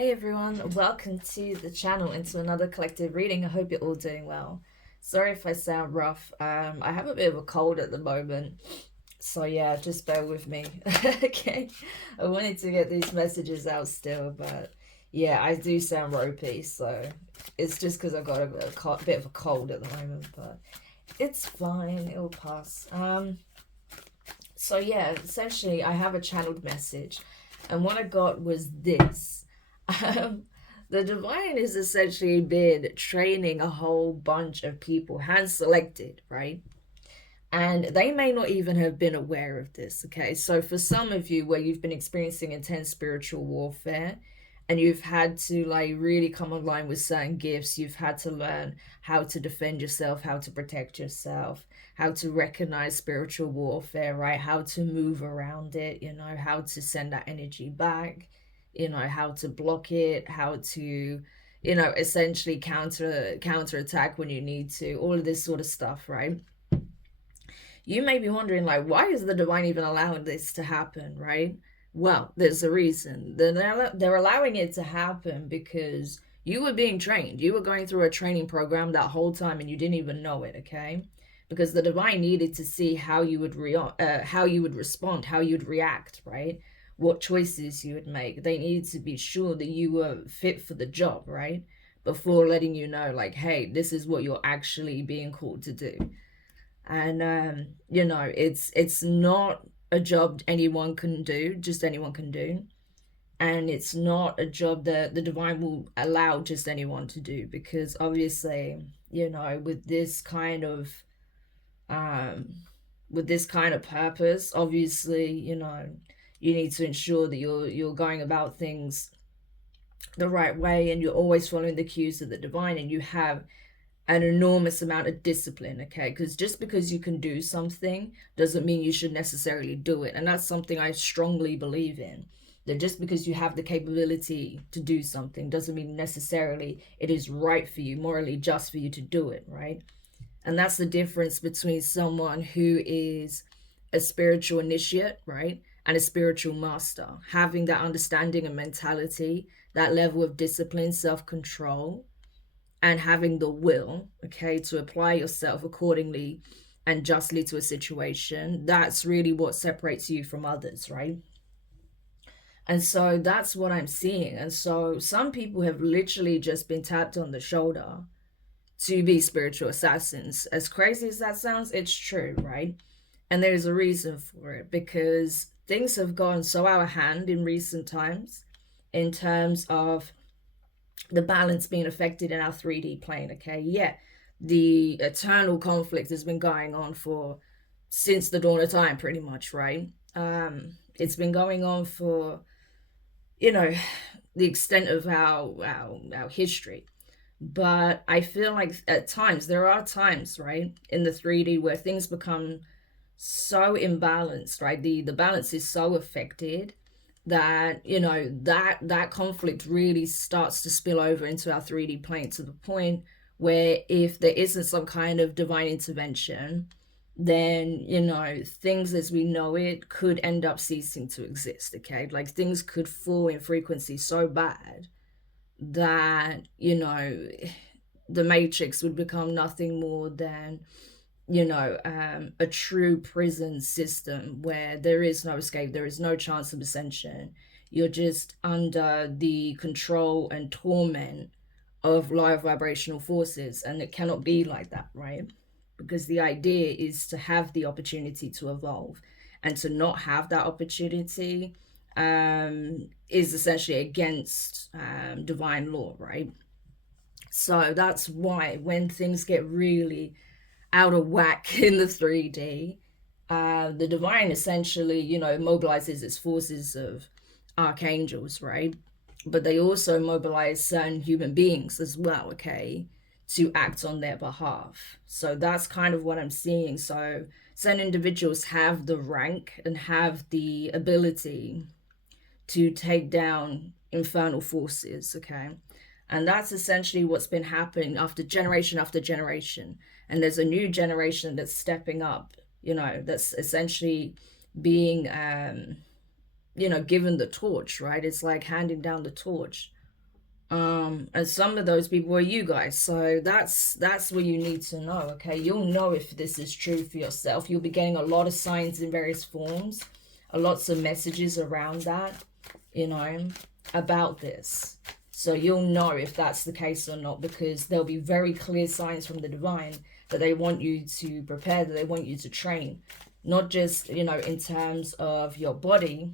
Hey everyone, welcome to the channel and to another collective reading. I hope you're all doing well. Sorry if I sound rough. I have a bit of a cold at the moment, so yeah, just bear with me. Okay, I wanted to get these messages out still, but yeah, I do sound ropey, so it's just because I've got a bit of a cold at the moment, but it's fine, it'll pass. So yeah, essentially I have a channeled message, and what I got was this. Um, the divine is essentially been training a whole bunch of people, hand selected, right? And they may not even have been aware of this, okay? So for some of you, where you've been experiencing intense spiritual warfare and you've had to like really come online with certain gifts, you've had to learn how to defend yourself, how to protect yourself, how to recognize spiritual warfare, right? How to move around it, how to send that energy back, how to block it, how to essentially counter attack when you need to, all of this sort of stuff, right? You may be wondering, like, why is the divine even allowing this to happen, right? Well, there's a reason. They're allowing it to happen because you were being trained. You were going through a training program that whole time and you didn't even know it, okay? Because the divine needed to see how you would how you would respond, how you'd react, right? What choices you would make. They needed to be sure that you were fit for the job, right? Before letting you know, like, hey, this is what you're actually being called to do. And it's not a job anyone can do, just anyone can do. And it's not a job that the divine will allow just anyone to do, because obviously, with this kind of purpose, obviously, you need to ensure that you're going about things the right way, and you're always following the cues of the divine, and you have an enormous amount of discipline, okay? Because just because you can do something doesn't mean you should necessarily do it. And that's something I strongly believe in, that just because you have the capability to do something doesn't mean necessarily it is right for you, morally just for you to do it, right? And that's the difference between someone who is a spiritual initiate, right, and a spiritual master. Having that understanding and mentality, that level of discipline, self-control, and having the will, okay, to apply yourself accordingly and justly to a situation. That's really what separates you from others, right? And so that's what I'm seeing. And so some people have literally just been tapped on the shoulder to be spiritual assassins. As crazy as that sounds, it's true, right? And there's a reason for it, because things have gone so out of hand in recent times in terms of the balance being affected in our 3D plane, okay? Yeah, the eternal conflict has been going on for since the dawn of time, pretty much, right? It's been going on for, you know, the extent of our history. But I feel like at times, there are times, right, in the 3D where things become so imbalanced, right? The balance is so affected that that conflict really starts to spill over into our 3D plane, to the point where if there isn't some kind of divine intervention, then things as we know it could end up ceasing to exist, okay? Like, things could fall in frequency so bad that the matrix would become nothing more than a true prison system where there is no escape, there is no chance of ascension. You're just under the control and torment of lower vibrational forces, and it cannot be like that, right? Because the idea is to have the opportunity to evolve, and to not have that opportunity is essentially against divine law, right? So that's why when things get really out of whack in the 3D, the divine essentially, mobilizes its forces of archangels, right? But they also mobilize certain human beings as well, okay, to act on their behalf. So that's kind of what I'm seeing. So certain individuals have the rank and have the ability to take down infernal forces, okay? And that's essentially what's been happening after generation. And there's a new generation that's stepping up, that's essentially being, given the torch, right? It's like handing down the torch And some of those people are you guys. So that's what you need to know. Okay, you'll know if this is true for yourself. You'll be getting a lot of signs in various forms, lots of messages around that, you know, about this. So you'll know if that's the case or not, because there'll be very clear signs from the divine that they want you to prepare, that they want you to train, not just, you know, in terms of your body,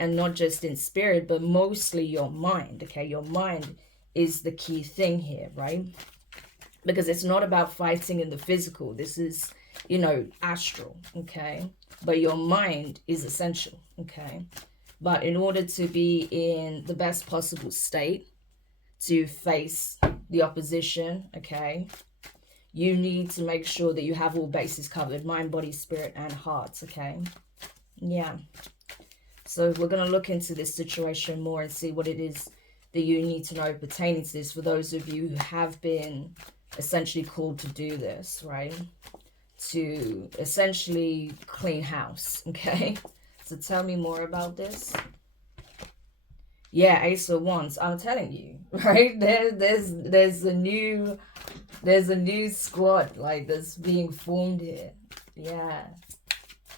and not just in spirit, but mostly your mind. Okay, your mind is the key thing here, right? Because it's not about fighting in the physical. This is, you know, astral. Okay, but your mind is essential. Okay, but in order to be in the best possible state to face the opposition, okay, you need to make sure that you have all bases covered: mind, body, spirit, and heart. Okay, yeah. So we're going to look into this situation more and see what it is that you need to know pertaining to this, for those of you who have been essentially called to do this, right? To essentially clean house, okay? So tell me more about this. Yeah, Ace of Wands. I'm telling you, right? There's a new squad like that's being formed here. Yeah.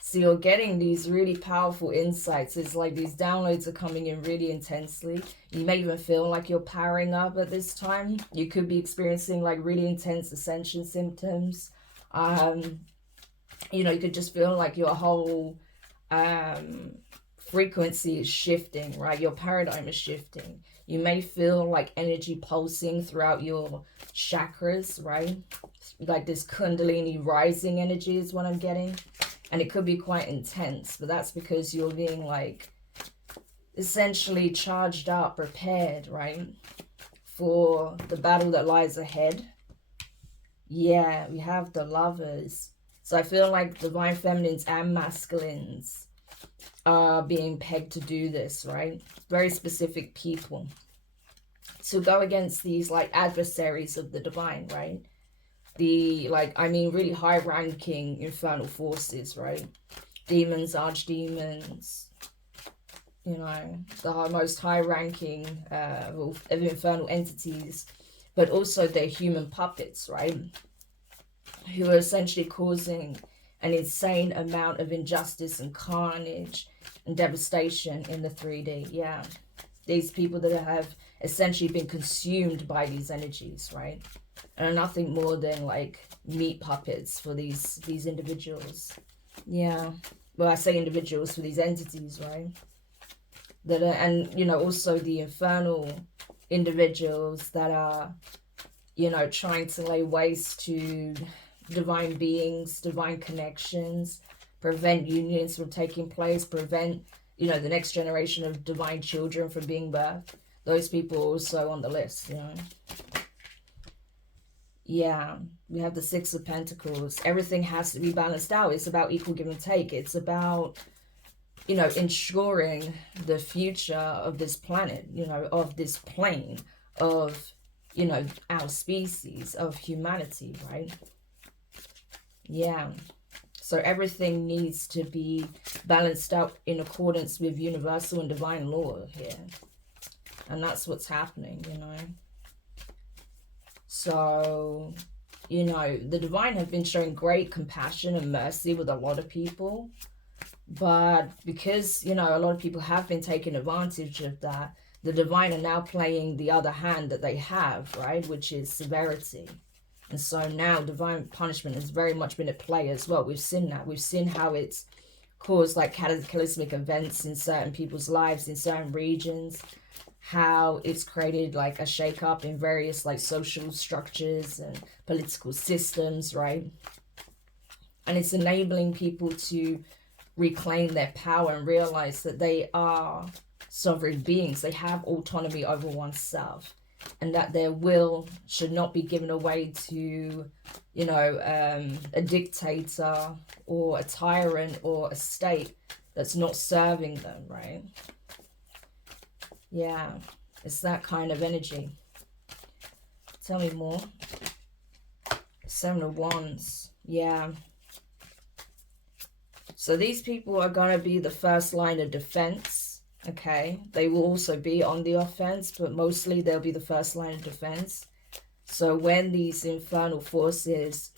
So you're getting these really powerful insights. It's like these downloads are coming in really intensely. You may even feel like you're powering up at this time. You could be experiencing like really intense ascension symptoms. You know, you could just feel like your whole frequency is shifting, right? Your paradigm is shifting. You may feel like energy pulsing throughout your chakras, right? Like this Kundalini rising energy is what I'm getting. And it could be quite intense, but that's because you're being like essentially charged up, prepared, right? For the battle that lies ahead. Yeah, we have the Lovers. So I feel like divine feminines and masculines are being pegged to do this, right? Very specific people. To go against these like adversaries of the divine, right? The, like, I mean, really high-ranking infernal forces, right? Demons, archdemons, you know, the most high-ranking of infernal entities, but also they're human puppets, right? Who are essentially causing an insane amount of injustice and carnage and devastation in the 3D, yeah. These people that have essentially been consumed by these energies, right? And are nothing more than like meat puppets for these individuals. Yeah. Well, I say individuals for these entities, right? That are, and you know, also the infernal individuals that are, you know, trying to lay waste to divine beings, divine connections, prevent unions from taking place, prevent, you know, the next generation of divine children from being birthed. Those people are also on the list, you know. Yeah, we have the Six of Pentacles. Everything has to be balanced out. It's about equal give and take. It's about, you know, ensuring the future of this planet, you know, of this plane, of, you know, our species, of humanity, right? Yeah. So everything needs to be balanced out in accordance with universal and divine law here. And that's what's happening, you know. So, you know, the divine have been showing great compassion and mercy with a lot of people. But because, you know, a lot of people have been taking advantage of that, the divine are now playing the other hand that they have, right? Which is severity. And so now divine punishment has very much been at play as well. We've seen that. We've seen how it's caused like cataclysmic events in certain people's lives, in certain regions. How it's created like a shake-up in various like social structures and political systems, right? And it's enabling people to reclaim their power and realize that they are sovereign beings. They have autonomy over oneself, and that their will should not be given away to, you know, a dictator or a tyrant or a state that's not serving them, right? Yeah, it's that kind of energy. Tell me more. Seven of Wands. Yeah. So these people are going to be the first line of defense Okay, they will also be on the offense, but mostly they'll be the first line of defense. So when these infernal forces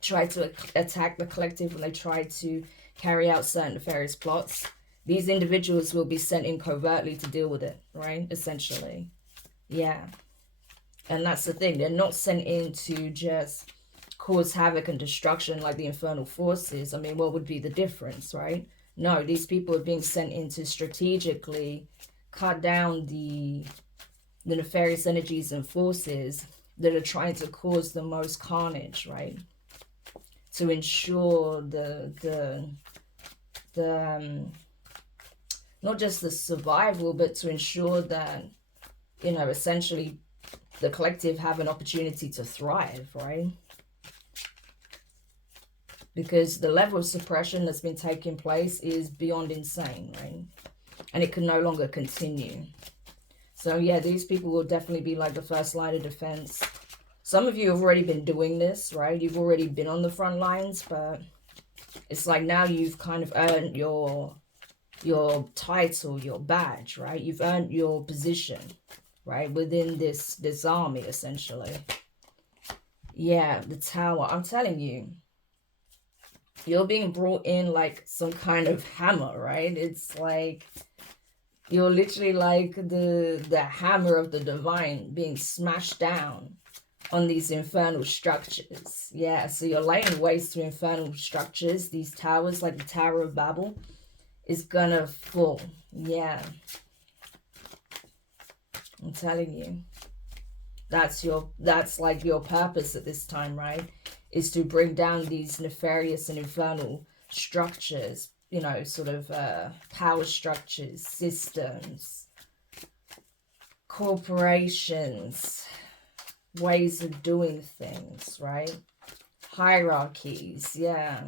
try to attack the collective, when they try to carry out certain nefarious plots, these individuals will be sent in covertly to deal with it, right? Essentially. Yeah. And that's the thing. They're not sent in to just cause havoc and destruction like the infernal forces. I mean, what would be the difference, right? No, these people are being sent in to strategically cut down the nefarious energies and forces that are trying to cause the most carnage, right? To ensure the not just the survival, but to ensure that, you know, essentially the collective have an opportunity to thrive, right? Because the level of suppression that's been taking place is beyond insane, right? And it can no longer continue. So yeah, these people will definitely be like the first line of defense. Some of you have already been doing this, right? You've already been on the front lines, but it's like now you've kind of earned your title, your badge, right? You've earned your position, right, within this army, essentially. Yeah, the Tower. I'm telling you, you're being brought in like some kind of hammer, right? It's like you're literally like the hammer of the divine being smashed down on these infernal structures. Yeah, so you're laying waste to infernal structures. These towers, like the Tower of Babel, is gonna fall. Yeah, I'm telling you. That's like your purpose at this time, right? Is to bring down these nefarious and infernal structures, you know, sort of power structures, systems, corporations, ways of doing things, right? Hierarchies, yeah.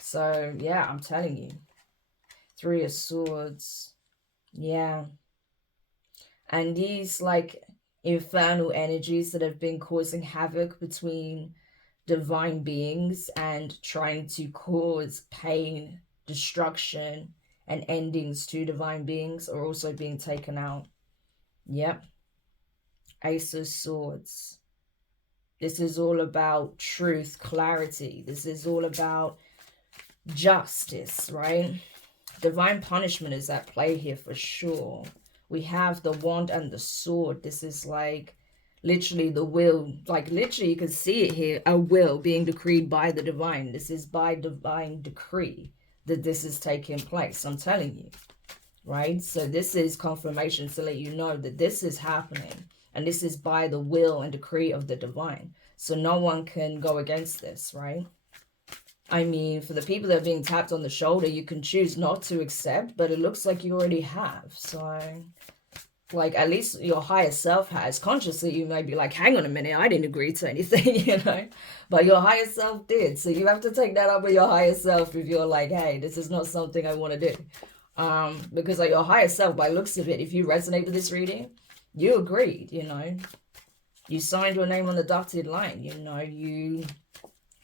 So, yeah, I'm telling you. Three of Swords, yeah. And these, like, infernal energies that have been causing havoc between divine beings and trying to cause pain, destruction, and endings to divine beings are also being taken out. Yep. Ace of Swords. This is all about truth, clarity. This is all about justice, right? Divine punishment is at play here for sure. We have the wand and the sword. This is like literally the will, like literally you can see it here, a will being decreed by the divine. This is by divine decree that this is taking place. I'm telling you, right? So this is confirmation to let you know that this is happening, and this is by the will and decree of the divine. So no one can go against this, right? I mean, for the people that are being tapped on the shoulder, you can choose not to accept, but it looks like you already have. So, like, at least your higher self has. Consciously, you may be like, hang on a minute, I didn't agree to anything, you know? But your higher self did. So you have to take that up with your higher self if you're like, hey, this is not something I want to do. Because like your higher self, by looks of it, if you resonate with this reading, you agreed, you know? You signed your name on the dotted line, you know?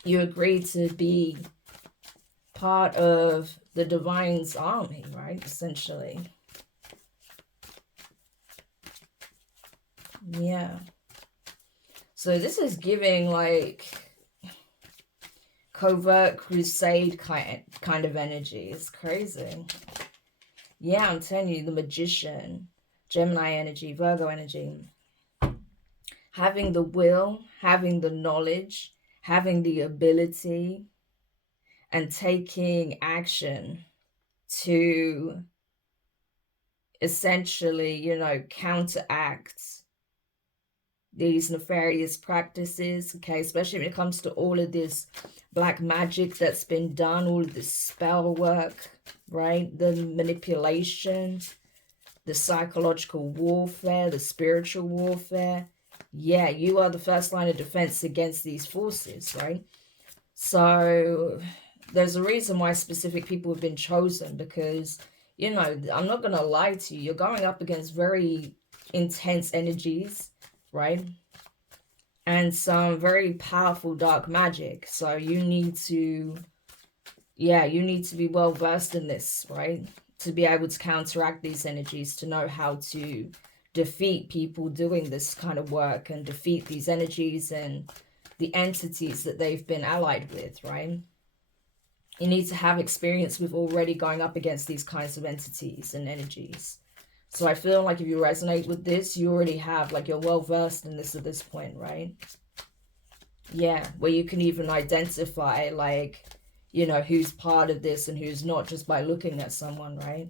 You agreed to be part of the divine's army, right? Essentially. Yeah. So this is giving like covert crusade kind of energy. It's crazy. Yeah, I'm telling you, the Magician, Gemini energy, Virgo energy. Having the will, having the knowledge, having the ability, and taking action to essentially, you know, counteract these nefarious practices, okay, especially when it comes to all of this black magic that's been done, all of this spell work, right? The manipulation, the psychological warfare, the spiritual warfare. Yeah, you are the first line of defense against these forces, right? So there's a reason why specific people have been chosen, because, you know, I'm not going to lie to you. You're going up against very intense energies, right? And some very powerful dark magic. So you need to yeah, you need to be well versed in this, right? To be able to counteract these energies, to know how to defeat people doing this kind of work and defeat these energies and the entities that they've been allied with, right? You need to have experience with already going up against these kinds of entities and energies. So I feel like if you resonate with this, you already have, like, you're well versed in this at this point, right? Yeah, where you can even identify, like, you know, who's part of this and who's not just by looking at someone, right?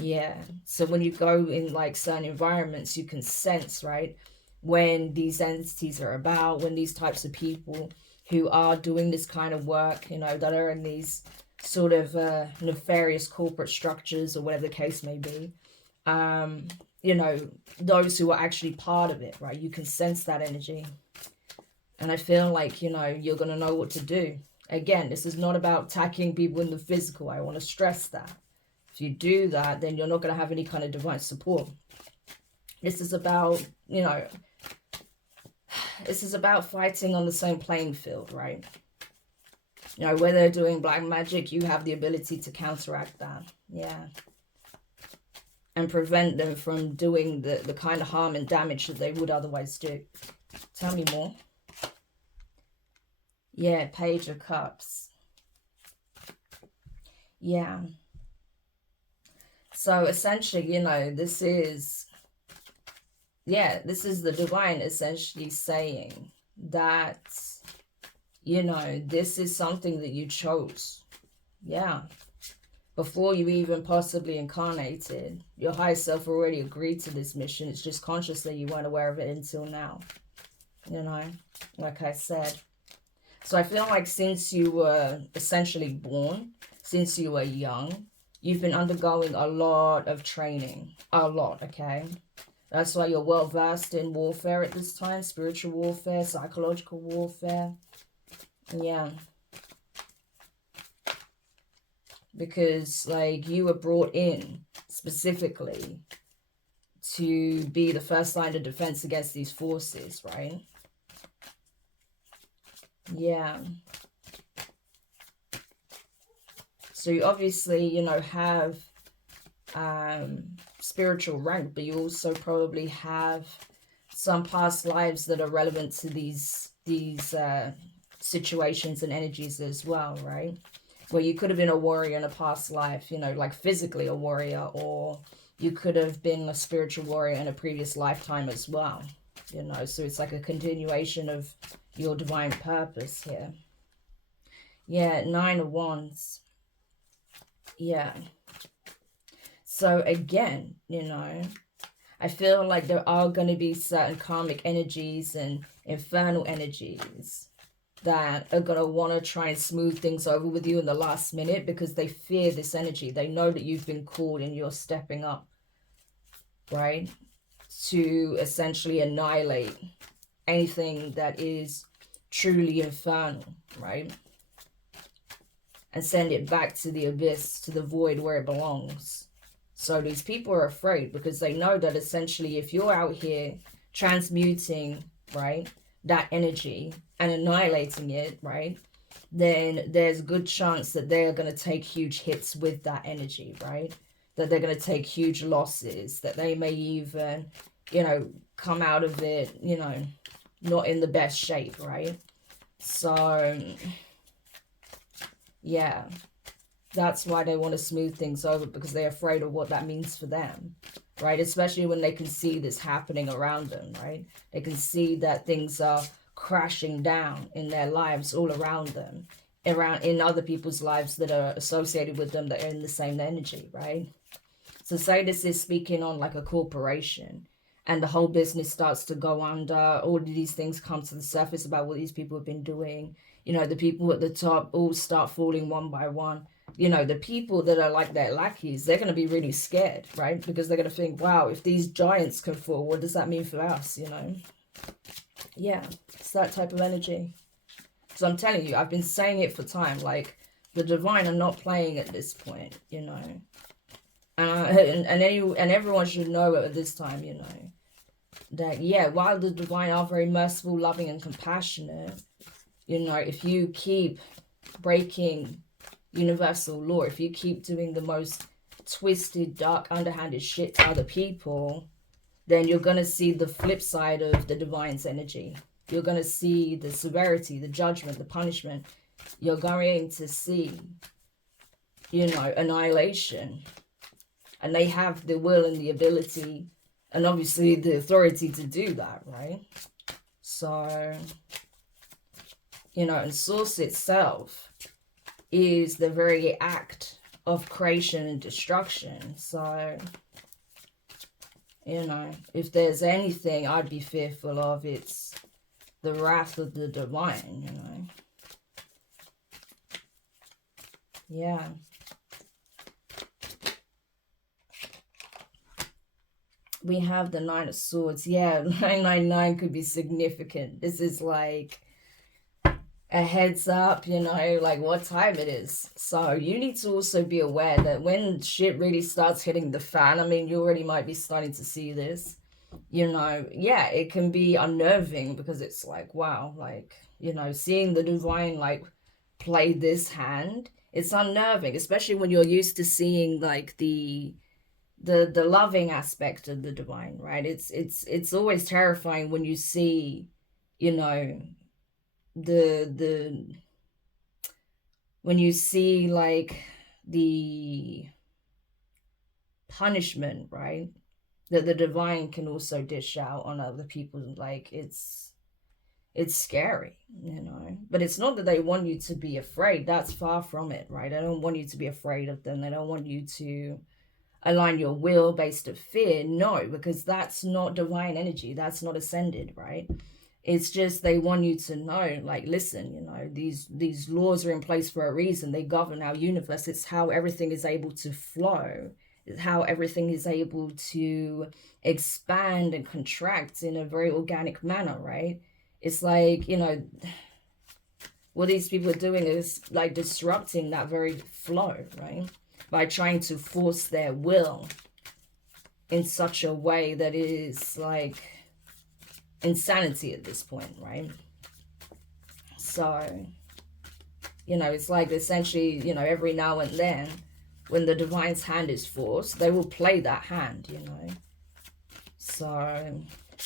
Yeah. So when you go in like certain environments, you can sense, right, when these entities are about, when these types of people who are doing this kind of work, you know, that are in these sort of nefarious corporate structures or whatever the case may be, you know, those who are actually part of it, right? You can sense that energy. And I feel like, you know, you're going to know what to do. Again, this is not about attacking people in the physical. I want to stress that. If you do that, then you're not going to have any kind of divine support. This is about, you know, this is about fighting on the same playing field, right? You know, when they're doing black magic, you have the ability to counteract that. Yeah. And prevent them from doing the kind of harm and damage that they would otherwise do. Tell me more. Yeah, Page of Cups. Yeah. So essentially, you know, this is, yeah, this is the divine essentially saying that, you know, this is something that you chose. Yeah. Before you even possibly incarnated, your higher self already agreed to this mission. It's just consciously you weren't aware of it until now. You know, like I said. So I feel like since you were essentially born, since you were young, you've been undergoing a lot of training. A lot, okay? That's why you're well versed in warfare at this time. Spiritual warfare, psychological warfare. Yeah. Because, like, you were brought in specifically to be the first line of defense against these forces, right? Yeah. So you obviously, you know, have spiritual rank, but you also probably have some past lives that are relevant to these situations and energies as well, right? Where you could have been a warrior in a past life, you know, like physically a warrior, or you could have been a spiritual warrior in a previous lifetime as well, you know. So it's like a continuation of your divine purpose here. Yeah, 9 of Wands. Yeah. So again, you know, I feel like there are going to be certain karmic energies and infernal energies that are going to want to try and smooth things over with you in the last minute because they fear this energy. They know that you've been called and you're stepping up, right? To essentially annihilate anything that is truly infernal, right? And send it back to the abyss, to the void where it belongs. So these people are afraid because they know that essentially if you're out here transmuting, right, that energy and annihilating it, right, then there's a good chance that they're going to take huge hits with that energy, right? That they're going to take huge losses, that they may even, you know, come out of it, you know, not in the best shape, right? So, yeah. That's why they want to smooth things over, because they're afraid of what that means for them, right? Especially when they can see this happening around them, right? They can see that things are crashing down in their lives all around them, around in other people's lives that are associated with them that are in the same energy, right? So say this is speaking on like a corporation and the whole business starts to go under, all of these things come to the surface about what these people have been doing. You know, the people at the top all start falling one by one. You know, the people that are like their lackeys, they're going to be really scared, right? Because they're going to think, wow, if these giants can fall, what does that mean for us, you know? Yeah, it's that type of energy. So I'm telling you, I've been saying it for time, like, the divine are not playing at this point, you know? And everyone should know at this time, you know, that, yeah, while the divine are very merciful, loving, and compassionate, you know, if you keep breaking universal law. If you keep doing the most twisted, dark, underhanded shit to other people, then you're going to see the flip side of the divine's energy. You're going to see the severity, the judgment, the punishment. You're going to see, annihilation. And they have the will and the ability and obviously the authority to do that, right? So, and source itself is the very act of creation and destruction. So, if there's anything I'd be fearful of, it's the wrath of the divine, Yeah. We have the Nine of Swords. Yeah, 999 could be significant. This is like a heads up, like what time it is. So you need to also be aware that when shit really starts hitting the fan, I mean, you already might be starting to see this, yeah, it can be unnerving because it's like, wow, like, seeing the divine like play this hand, it's unnerving, especially when you're used to seeing like the loving aspect of the divine, right? It's always terrifying when you see, the when you see like the punishment, right, that the divine can also dish out on other people. Like it's scary, but it's not that they want you to be afraid. That's far from it, right? I don't want you to be afraid of them. They don't want you to align your will based of fear. No, because that's not divine energy. That's not ascended, right? It's just they want you to know, like, listen, these laws are in place for a reason. They govern our universe. It's how everything is able to flow. It's how everything is able to expand and contract in a very organic manner, right? It's like, what these people are doing is like disrupting that very flow, right? By trying to force their will in such a way that is like insanity at this point, right? So, it's like essentially, every now and then when the divine's hand is forced, they will play that hand, So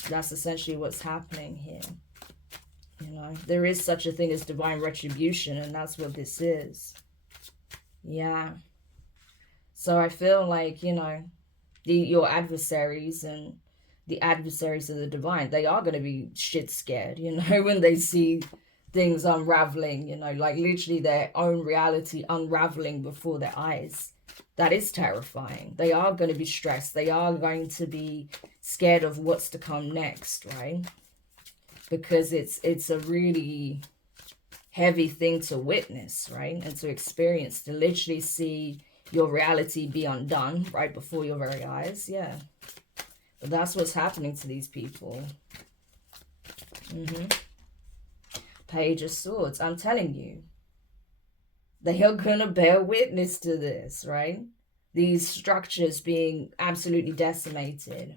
that's essentially what's happening here. There is such a thing as divine retribution, and that's what this is. Yeah. So I feel like, your adversaries and the adversaries of the divine, they are going to be shit scared, when they see things unraveling, like literally their own reality unraveling before their eyes. That is terrifying. They are going to be stressed. They are going to be scared of what's to come next, right? Because it's a really heavy thing to witness, right? And to experience, to literally see your reality be undone right before your very eyes. Yeah. But that's what's happening to these people. Page of Swords. I'm telling you, they are going to bear witness to this, right? These structures being absolutely decimated,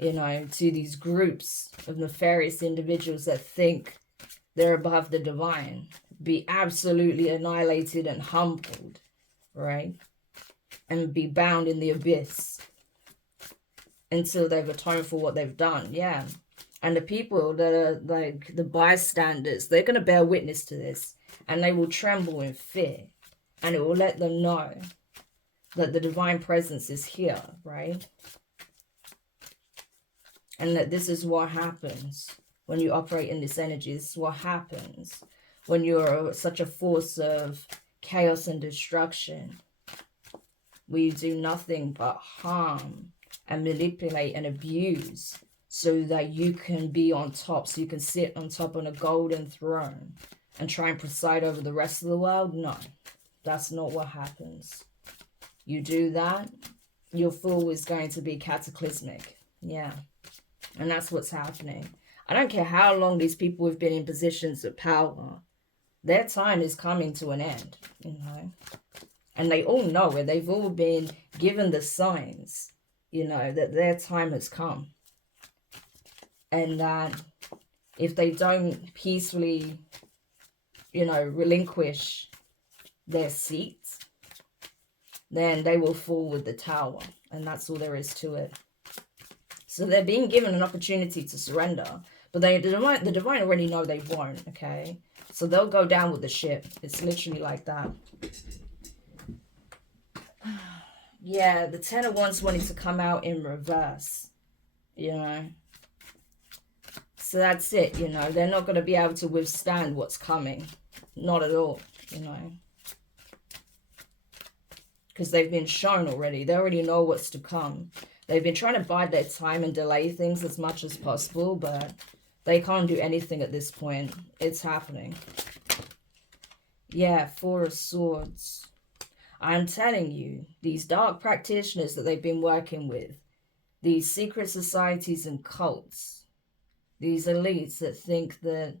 to these groups of nefarious individuals that think they're above the divine, be absolutely annihilated and humbled, right? And be bound in the abyss until they've atoned for what they've done. Yeah. And the people that are like the bystanders, they're going to bear witness to this, and they will tremble in fear, and it will let them know that the divine presence is here, right? And that this is what happens when you operate in this energy. This is what happens when you're such a force of chaos and destruction, where you do nothing but harm and manipulate and abuse so that you can be on top, so you can sit on top on a golden throne and try and preside over the rest of the world. No, that's not what happens. You do that, your fall is going to be cataclysmic. Yeah. And that's what's happening. I don't care how long these people have been in positions of power. Their time is coming to an end, And they all know it. They've all been given the signs, that their time has come. And that if they don't peacefully, relinquish their seat, then they will fall with the Tower. And that's all there is to it. So they're being given an opportunity to surrender. But the divine already know they won't, okay? So they'll go down with the ship. It's literally like that. Yeah, the Ten of Wands wanting to come out in reverse, you know. So that's it, you know. They're not going to be able to withstand what's coming. Not at all, you know. Because they've been shown already. They already know what's to come. They've been trying to bide their time and delay things as much as possible, but they can't do anything at this point. It's happening. Yeah, Four of Swords. I'm telling you, these dark practitioners that they've been working with, these secret societies and cults, these elites that think that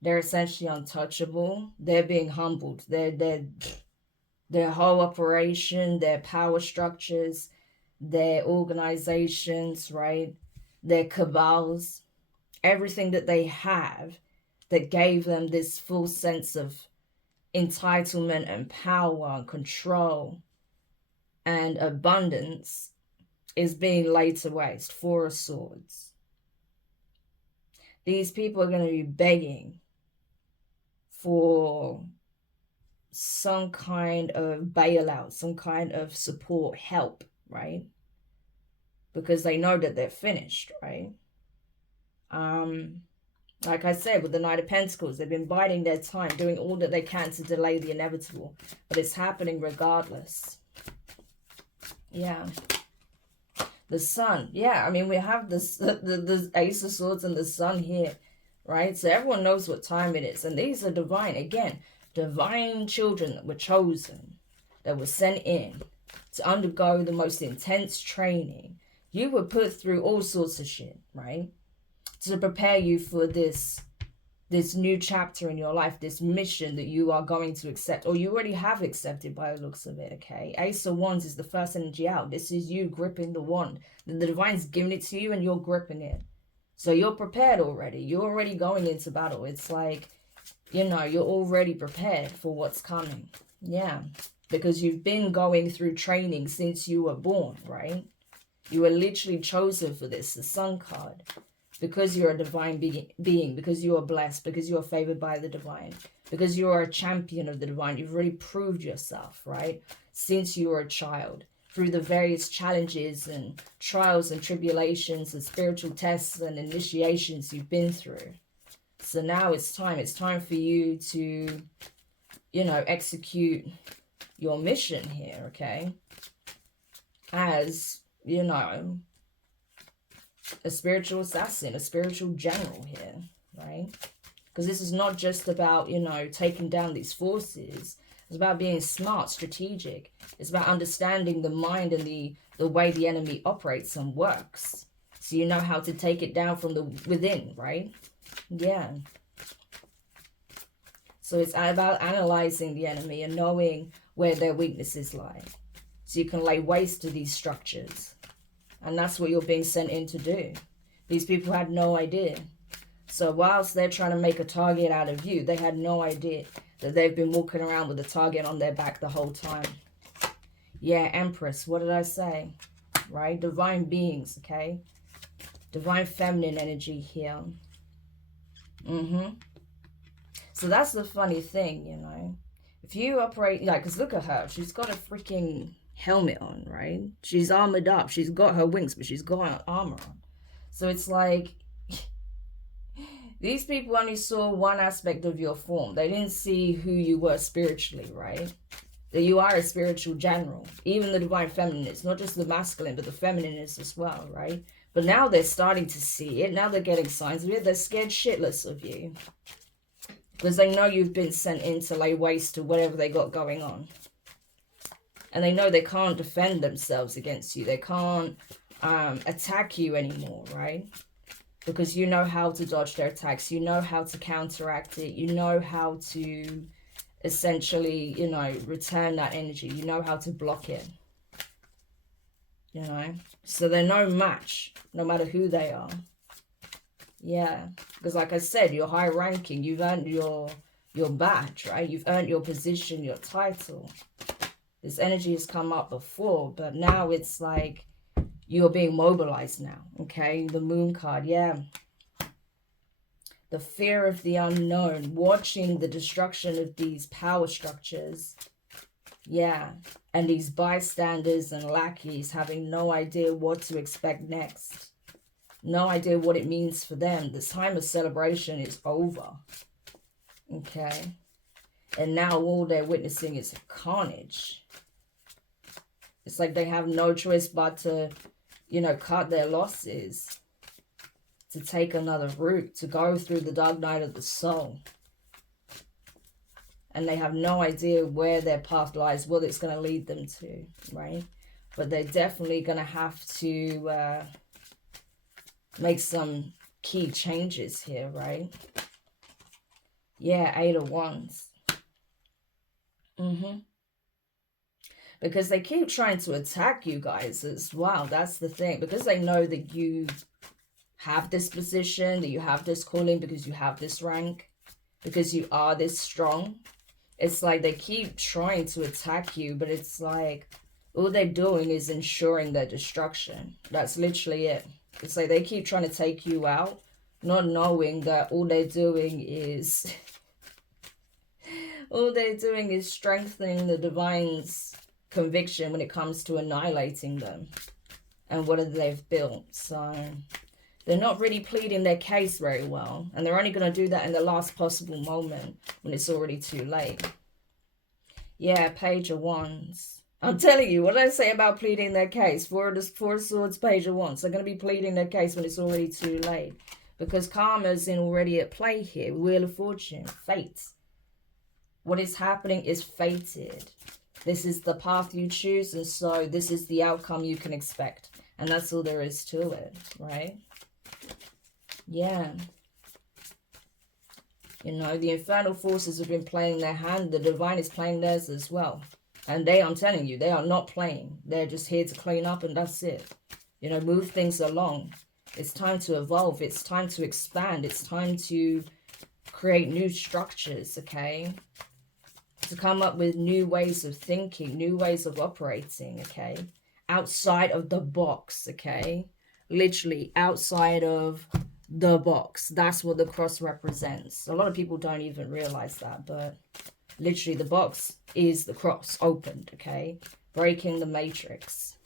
they're essentially untouchable, they're being humbled. Their whole operation, their power structures, their organizations, right? Their cabals, everything that they have that gave them this full sense of entitlement and power and control and abundance is being laid to waste. Four of Swords. These people are going to be begging for some kind of bailout, some kind of support, help, right? Because they know that they're finished, right? Like I said, with the Knight of Pentacles, they've been biding their time, doing all that they can to delay the inevitable. But it's happening regardless. Yeah. The Sun. Yeah, I mean, we have this, the Ace of Swords and the Sun here, right? So everyone knows what time it is. And these are divine. Again, divine children that were chosen, that were sent in to undergo the most intense training. You were put through all sorts of shit, right? To prepare you for this new chapter in your life, this mission that you are going to accept, or you already have accepted by the looks of it, okay? Ace of Wands is the first energy out. This is you gripping the wand. The divine's giving it to you and you're gripping it. So you're prepared already. You're already going into battle. It's like, you know, you're already prepared for what's coming. Yeah, because you've been going through training since you were born, right? You were literally chosen for this, the Sun card. Because you're a divine being, because you are blessed, because you are favored by the divine, because you are a champion of the divine. You've already proved yourself, right? Since you were a child, through the various challenges and trials and tribulations and spiritual tests and initiations you've been through. So now it's time. It's time for you to, you know, execute your mission here, okay? As, you know, a spiritual assassin, a spiritual general here, right? Because this is not just about, you know, taking down these forces. It's about being smart, strategic. It's about understanding the mind and the way the enemy operates and works. So you know how to take it down from the within, right? Yeah. So it's about analyzing the enemy and knowing where their weaknesses lie. So you can lay waste to these structures. And that's what you're being sent in to do. These people had no idea. So whilst they're trying to make a target out of you, they had no idea that they've been walking around with a target on their back the whole time. Yeah, Empress, what did I say? Right? Divine beings, okay? Divine feminine energy here. So that's the funny thing, you know. If you operate, like, because look at her. She's got a freaking helmet on, right? She's armored up. She's got her wings, but she's got armor on. So it's like, these people only saw one aspect of your form. They didn't see who you were spiritually, right? That you are a spiritual general. Even the divine feminine. It's not just the masculine, but the feminine is as well, right? But now they're starting to see it. Now they're getting signs of it. They're scared shitless of you. Because they know you've been sent in to lay waste to whatever they got going on. And they know they can't defend themselves against you. They can't attack you anymore, right? Because you know how to dodge their attacks. You know how to counteract it. You know how to essentially, you know, return that energy. You know how to block it. You know? So they're no match, no matter who they are. Yeah. Because like I said, you're high ranking. You've earned your your badge, right? You've earned your position, your title. This energy has come up before, but now it's like you're being mobilized now, okay? The moon card, yeah. The fear of the unknown, watching the destruction of these power structures, yeah. And these bystanders and lackeys having no idea what to expect next. No idea what it means for them. The time of celebration is over, okay? And now all they're witnessing is carnage. It's like they have no choice but to, you know, cut their losses, to take another route, to go through the dark night of the soul. And they have no idea where their path lies, what it's going to lead them to, right? But they're definitely going to have to make some key changes here, right? Yeah, 8 of Wands. Because they keep trying to attack you guys as well. That's the thing. Because they know that you have this position, that you have this calling, because you have this rank, because you are this strong. It's like they keep trying to attack you, but it's like all they're doing is ensuring their destruction. That's literally it. It's like they keep trying to take you out, not knowing that all they're doing is all they're doing is strengthening the divine's conviction when it comes to annihilating them and what they've built. So they're not really pleading their case very well, and they're only going to do that in the last possible moment when it's already too late. Yeah, Page of Wands. I'm telling you, what did I say about pleading their case? Four of Swords, Page of Wands. They're going to be pleading their case when it's already too late, because karma's in already at play here. Wheel of Fortune, fate. What is happening is fated. This is the path you choose, and so this is the outcome you can expect. And that's all there is to it, right? Yeah. You know, the infernal forces have been playing their hand. The divine is playing theirs as well. And they, I'm telling you, they are not playing. They're just here to clean up, and that's it. You know, move things along. It's time to evolve. It's time to expand. It's time to create new structures, okay? To come up with new ways of thinking, new ways of operating, okay? Outside of the box, okay? Literally outside of the box. That's what the cross represents. A lot of people don't even realize that, but literally the box is the cross opened, okay? Breaking the matrix.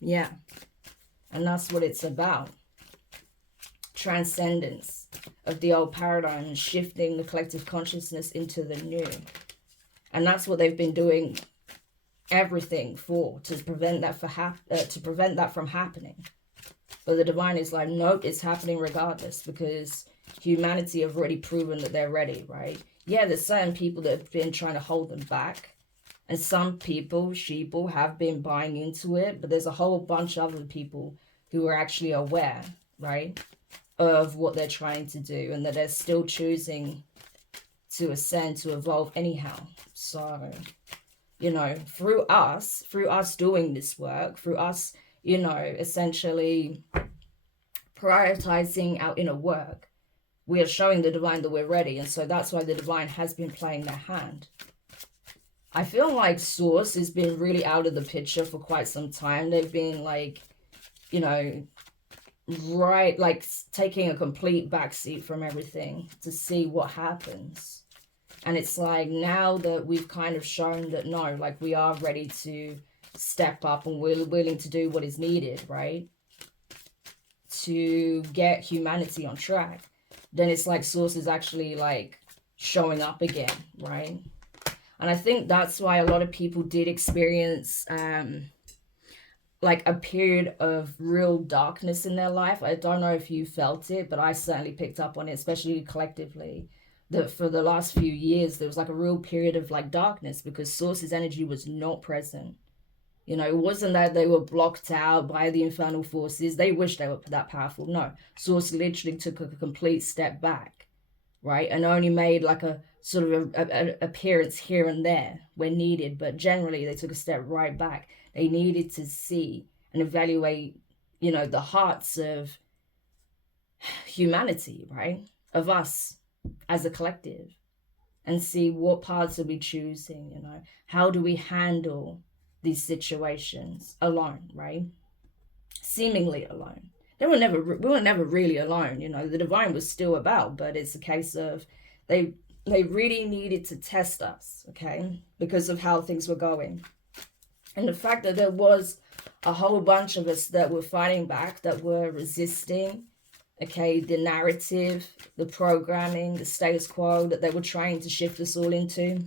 Yeah. And that's what it's about. Transcendence of the old paradigm and shifting the collective consciousness into the new. And that's what they've been doing everything for, to prevent that from happening. But the divine is like, nope, it's happening regardless, because humanity have already proven that they're ready, right? Yeah, there's certain people that have been trying to hold them back. And some people, sheeple, have been buying into it. But there's a whole bunch of other people who are actually aware, right, of what they're trying to do, and that they're still choosing to ascend, to evolve anyhow. So, you know, through us doing this work, through us, you know, essentially prioritizing our inner work, we are showing the divine that we're ready. And so that's why the divine has been playing their hand. I feel like Source has been really out of the picture for quite some time. They've been like, you know, right, like taking a complete backseat from everything to see what happens. And it's like, now that we've kind of shown that no, like we are ready to step up and we're willing to do what is needed, right, to get humanity on track, then it's like Source is actually like showing up again, right? And I think that's why a lot of people did experience like a period of real darkness in their life. I don't know if you felt it, but I certainly picked up on it, especially collectively, that for the last few years there was like a real period of like darkness, because Source's energy was not present. You know, it wasn't that they were blocked out by the infernal forces. They wish they were that powerful. No, Source literally took a complete step back, right? And only made like a sort of a appearance here and there when needed. But generally, they took a step right back. They needed to see and evaluate, you know, the hearts of humanity, right? Of us as a collective. and see what paths are we choosing, you know? How do we handle these situations alone, right? Seemingly alone. We were never really alone, you know. The divine was still about, but it's a case of they really needed to test us, okay, because of how things were going. And the fact that there was a whole bunch of us that were fighting back, that were resisting, okay, the narrative, the programming, the status quo that they were trying to shift us all into,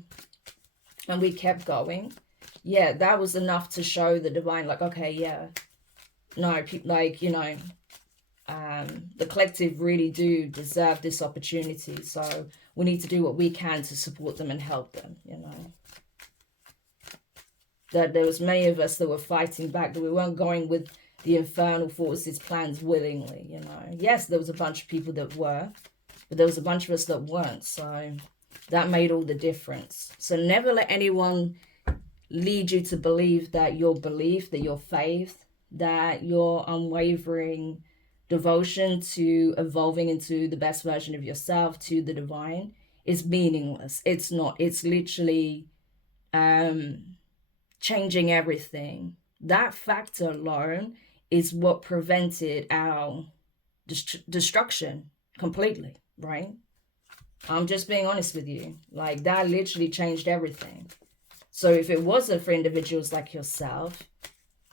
and we kept going. Yeah, that was enough to show the divine, like, okay, yeah, no, like, you know, the collective really do deserve this opportunity, so we need to do what we can to support them and help them, you know. That there was many of us that were fighting back, that we weren't going with the infernal forces plans willingly, you know. Yes, there was a bunch of people that were, but there was a bunch of us that weren't, so that made all the difference. So never let anyone lead you to believe that your belief, that your faith, that your unwavering devotion to evolving into the best version of yourself, to the divine, is meaningless. It's not. It's literally changing everything. That factor alone is what prevented our destruction completely, right? I'm just being honest with you. Like, that literally changed everything. So if it wasn't for individuals like yourself,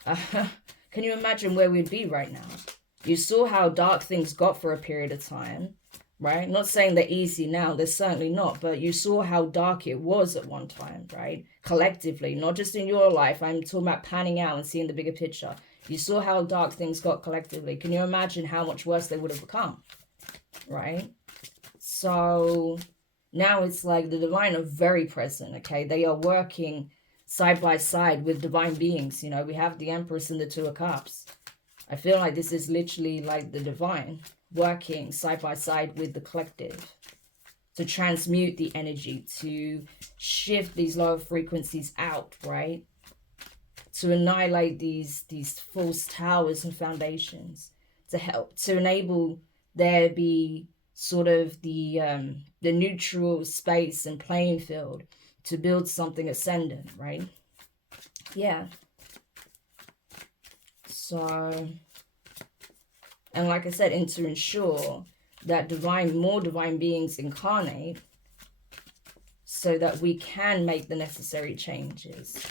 can you imagine where we'd be right now? You saw how dark things got for a period of time, right? Not saying they're easy now, they're certainly not, but you saw how dark it was at one time, right? Collectively, not just in your life. I'm talking about panning out and seeing the bigger picture. You saw how dark things got collectively. Can you imagine how much worse they would have become, right? So now it's like the divine are very present, okay? They are working side by side with divine beings. You know, we have the Empress and the Two of Cups. I feel like this is literally like the divine working side by side with the collective to transmute the energy, to shift these lower frequencies out, right? To annihilate these false towers and foundations, to help, to enable there be sort of the neutral space and playing field to build something ascendant, right? Yeah. So, and like I said, and to ensure that more divine beings incarnate so that we can make the necessary changes.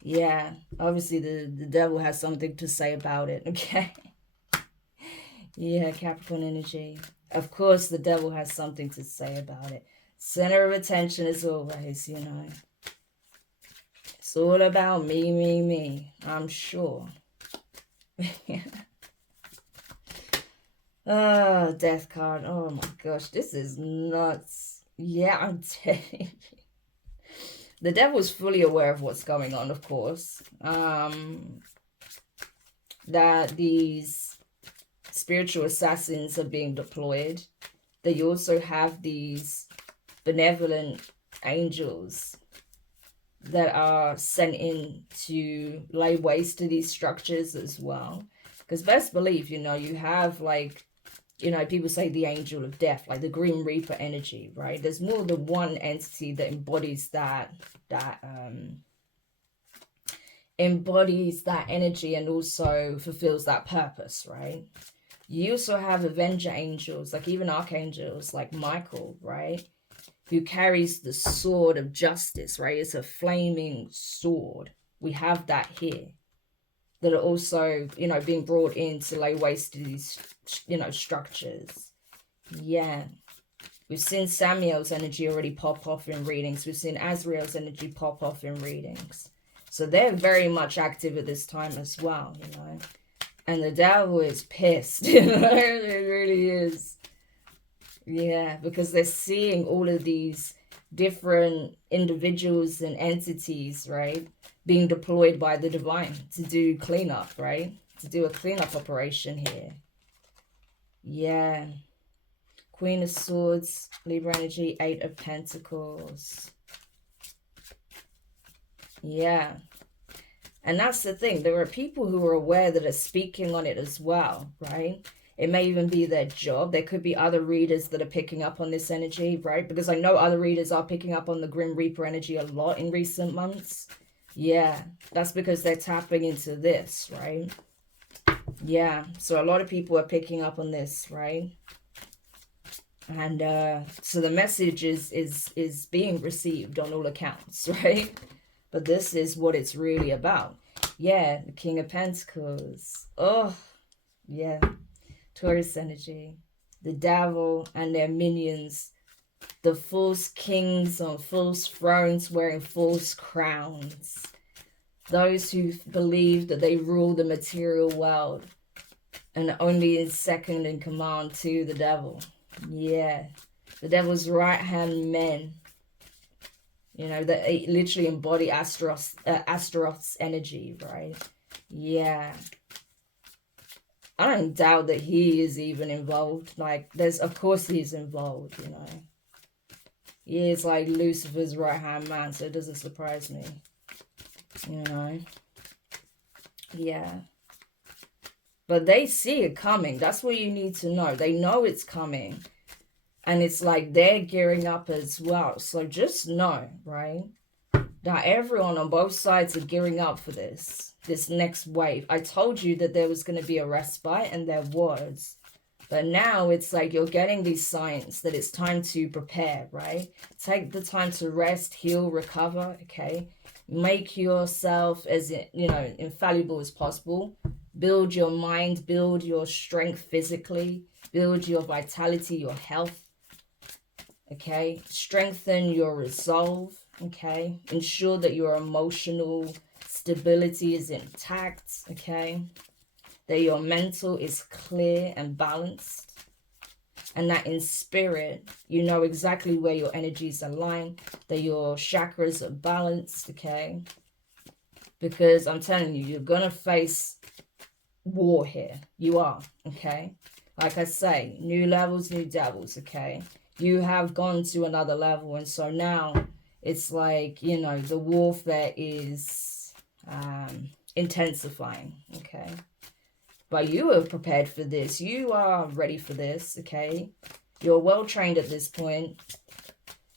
Yeah, obviously the devil has something to say about it, okay? Yeah, Capricorn energy. Of course, the devil has something to say about it. Center of attention as always, you know. It's all about me, me, me, I'm sure. Oh, death card. Oh my gosh, this is nuts. Yeah, I'm telling you. The devil's fully aware of what's going on, of course. That these spiritual assassins are being deployed. That you also have these benevolent angels that are sent in to lay waste to these structures as well. Because best believe, you know, you have like, you know, people say the angel of death, like the Grim Reaper energy, right? There's more than one entity that embodies that energy and also fulfills that purpose, right? You also have avenger angels, like even archangels like Michael, right? Who carries the sword of justice, right? It's a flaming sword. We have that here. That are also, you know, being brought in to lay waste to these, you know, structures. Yeah. We've seen Samuel's energy already pop off in readings. We've seen Azrael's energy pop off in readings. So they're very much active at this time as well, you know. And the devil is pissed. You know, it really is. Yeah, because they're seeing all of these different individuals and entities, right, being deployed by the divine to do cleanup, right? To do a cleanup operation here. Yeah. Queen of Swords, Libra energy, Eight of Pentacles. Yeah. And that's the thing. There are people who are aware that are speaking on it as well, right? It may even be their job. There could be other readers that are picking up on this energy, right? Because I know other readers are picking up on the Grim Reaper energy a lot in recent months. Yeah, that's because they're tapping into this, right? Yeah, so a lot of people are picking up on this, right? And so the message is being received on all accounts, right? But this is what it's really about. Yeah, the King of Pentacles. Oh, yeah. Taurus energy. The devil and their minions. The false kings on false thrones wearing false crowns. Those who believe that they rule the material world and only is second in command to the devil. Yeah. The devil's right-hand men. You know, that literally embody Astaroth's energy, right? Yeah. I don't doubt that he is even involved. Like, of course he's involved, you know. He is like Lucifer's right-hand man, so it doesn't surprise me. You know. Yeah. But they see it coming. That's what you need to know. They know it's coming. And it's like they're gearing up as well. So just know, right? Now everyone on both sides are gearing up for this next wave. I told you that there was going to be a respite, and there was. But now it's like you're getting these signs that it's time to prepare, right? Take the time to rest, heal, recover, okay? Make yourself as, you know, infallible as possible. Build your mind, build your strength physically, build your vitality, your health, okay? Strengthen your resolve, okay? Ensure that your emotional stability is intact, okay? That your mental is clear and balanced, and that in spirit you know exactly where your energies align, that your chakras are balanced, okay? Because I'm telling you, you're gonna face war here. You are, okay? Like I say, new levels, new devils, okay? You have gone to another level, and so now it's like, you know, the warfare is intensifying, okay? But you are prepared for this. You are ready for this, okay? You're well trained at this point.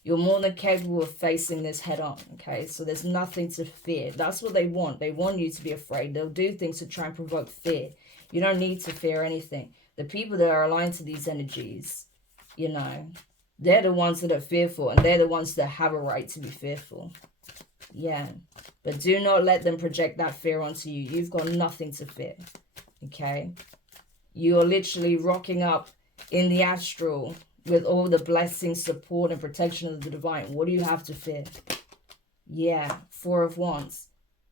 You're more than capable of facing this head on, okay? So there's nothing to fear. That's what they want. They want you to be afraid. They'll do things to try and provoke fear. You don't need to fear anything. The people that are aligned to these energies, you know, they're the ones that are fearful, and they're the ones that have a right to be fearful. Yeah. But do not let them project that fear onto you. You've got nothing to fear. Okay, you're literally rocking up in the astral with all the blessings, support, and protection of the divine. What do you have to fear? Yeah, Four of Wands.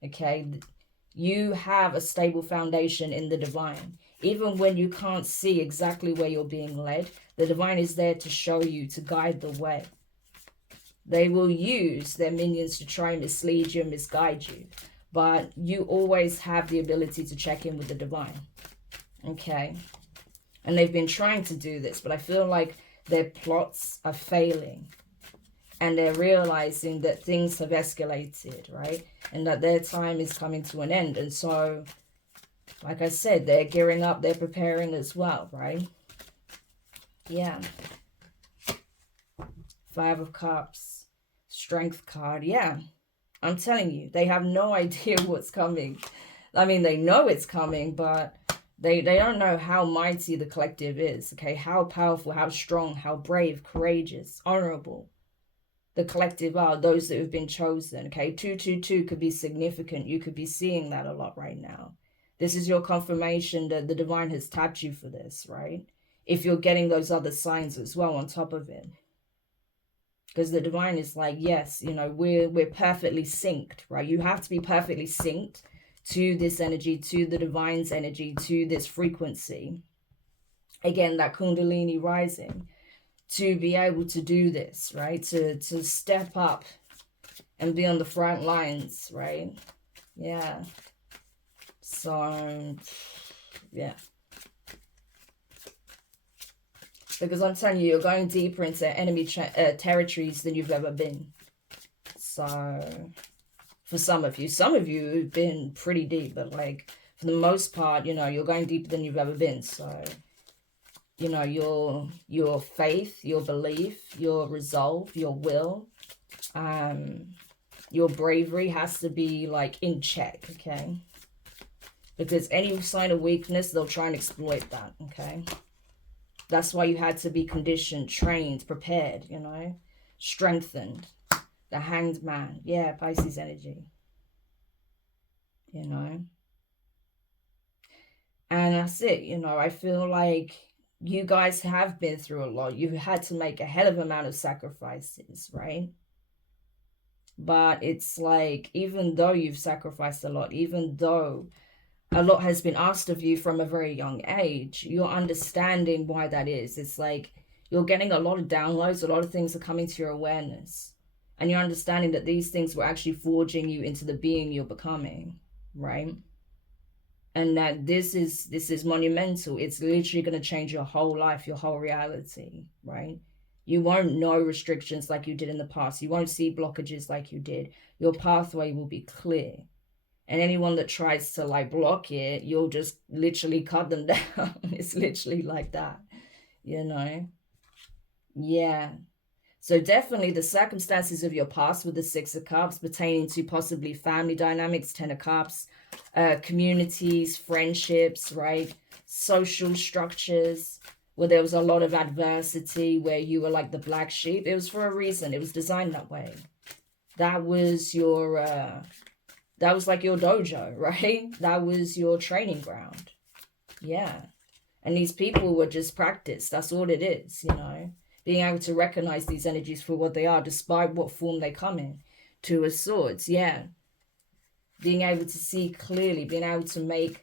Okay, you have a stable foundation in the divine. Even when you can't see exactly where you're being led, the divine is there to show you, to guide the way. They will use their minions to try and mislead you and misguide you. But you always have the ability to check in with the divine. Okay? And they've been trying to do this, but I feel like their plots are failing. And they're realizing that things have escalated, right? And that their time is coming to an end. And so, like I said, they're gearing up, they're preparing as well, right? Yeah. Five of Cups. Strength card, yeah. I'm telling you, they have no idea what's coming. I mean, they know it's coming, but they don't know how mighty the collective is, okay? How powerful, how strong, how brave, courageous, honorable the collective are, those that have been chosen, okay? 222 could be significant. You could be seeing that a lot right now. This is your confirmation that the divine has tapped you for this, right? If you're getting those other signs as well on top of it. Because the divine is like, yes, you know, we're perfectly synced, right? You have to be perfectly synced to this energy, to the divine's energy, to this frequency. Again, that Kundalini rising, to be able to do this, right? To step up and be on the front lines, right? Yeah. So, yeah. Because I'm telling you, you're going deeper into enemy territories than you've ever been. So, for some of you have been pretty deep, but like, for the most part, you know, you're going deeper than you've ever been. So, you know, your faith, your belief, your resolve, your will, your bravery has to be like in check, okay? Because any sign of weakness, they'll try and exploit that, okay? That's why you had to be conditioned, trained, prepared, you know, strengthened. The Hanged Man, yeah, Pisces energy, you know. And that's it, you know. I feel like you guys have been through a lot. You had to make a hell of amount of sacrifices, right? But it's like, even though you've sacrificed a lot, even though a lot has been asked of you from a very young age, you're understanding why that is. It's like you're getting a lot of downloads, a lot of things are coming to your awareness, and you're understanding that these things were actually forging you into the being you're becoming, right? And that this is monumental. It's literally going to change your whole life, your whole reality, right? You won't know restrictions like you did in the past. You won't see blockages like you did. Your pathway will be clear. And anyone that tries to like block it, you'll just literally cut them down. It's literally like that, you know? Yeah. So definitely the circumstances of your past with the Six of Cups pertaining to possibly family dynamics, Ten of Cups, communities, friendships, right? Social structures where there was a lot of adversity, where you were like the black sheep. It was for a reason. It was designed that way. That was your, that was like your dojo, right? That was your training ground. Yeah. And these people were just practice. That's all it is, you know? Being able to recognize these energies for what they are, despite what form they come in. Two of Swords, yeah. Being able to see clearly, being able to make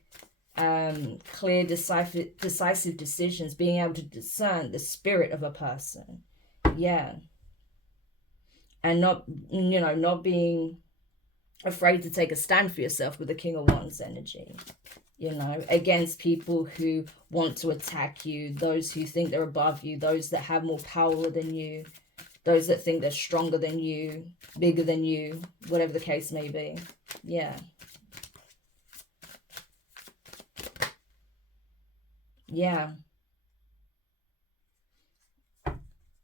clear, decisive decisions, being able to discern the spirit of a person, yeah. And not, you know, not being afraid to take a stand for yourself with the King of Wands energy, you know, against people who want to attack you, those who think they're above you, those that have more power than you, those that think they're stronger than you, bigger than you, whatever the case may be. Yeah. Yeah.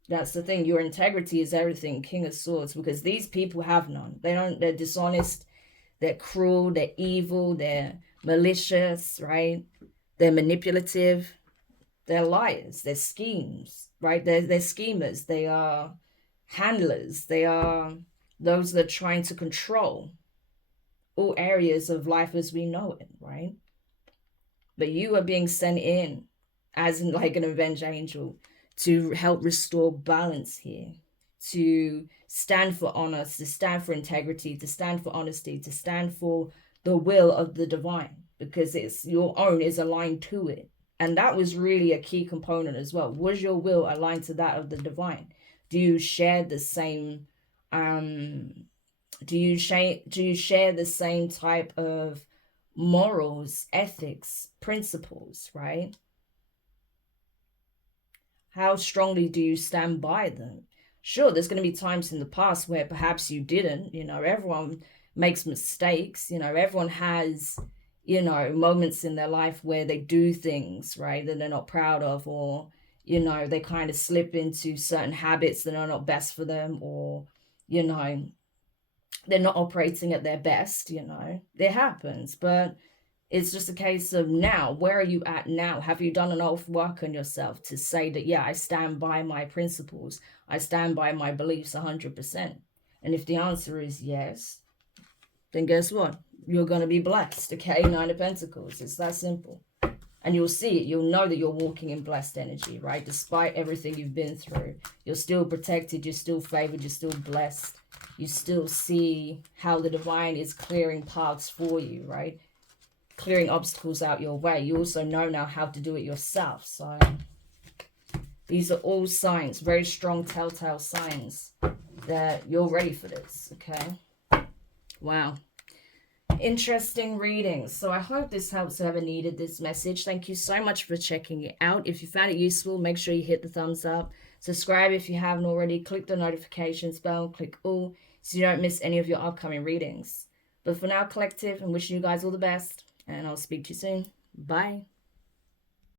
That's the thing. Your integrity is everything, King of Swords, because these people have none. They're dishonest, they're cruel, they're evil, they're malicious, right? They're manipulative, they're liars, they're schemes, right? They're schemers, they are handlers, they are those that are trying to control all areas of life as we know it, right? But you are being sent in as like an avenged angel to help restore balance here, to stand for honor, to stand for integrity, to stand for honesty, to stand for the will of the divine, because it's your own is aligned to it. And that was really a key component as well. Was your will aligned to that of the divine? Do you share the same do you share the same type of morals, ethics, principles, right? How strongly do you stand by them? Sure, there's going to be times in the past where perhaps you didn't, you know, everyone makes mistakes, you know, everyone has, you know, moments in their life where they do things, right, that they're not proud of, or, you know, they kind of slip into certain habits that are not best for them, or, you know, they're not operating at their best, you know, it happens. But it's just a case of now, where are you at now? Have you done enough work on yourself to say that, yeah, I stand by my principles, I stand by my beliefs 100%? And if the answer is yes, then guess what? You're going to be blessed, okay? Nine of Pentacles, it's that simple. And you'll see it, you'll know that you're walking in blessed energy, right? Despite everything you've been through, you're still protected, you're still favored, you're still blessed. You still see how the divine is clearing paths for you, right? Clearing obstacles out your way. You also know now how to do it yourself. So these are all signs, very strong telltale signs that you're ready for this, okay? Wow. Interesting readings. So I hope this helps whoever needed this message. Thank you so much for checking it out. If you found it useful, make sure you hit the thumbs up. Subscribe if you haven't already. Click the notifications bell. Click all so you don't miss any of your upcoming readings. But for now, collective, I'm wishing you guys all the best. And I'll speak to you soon. Bye.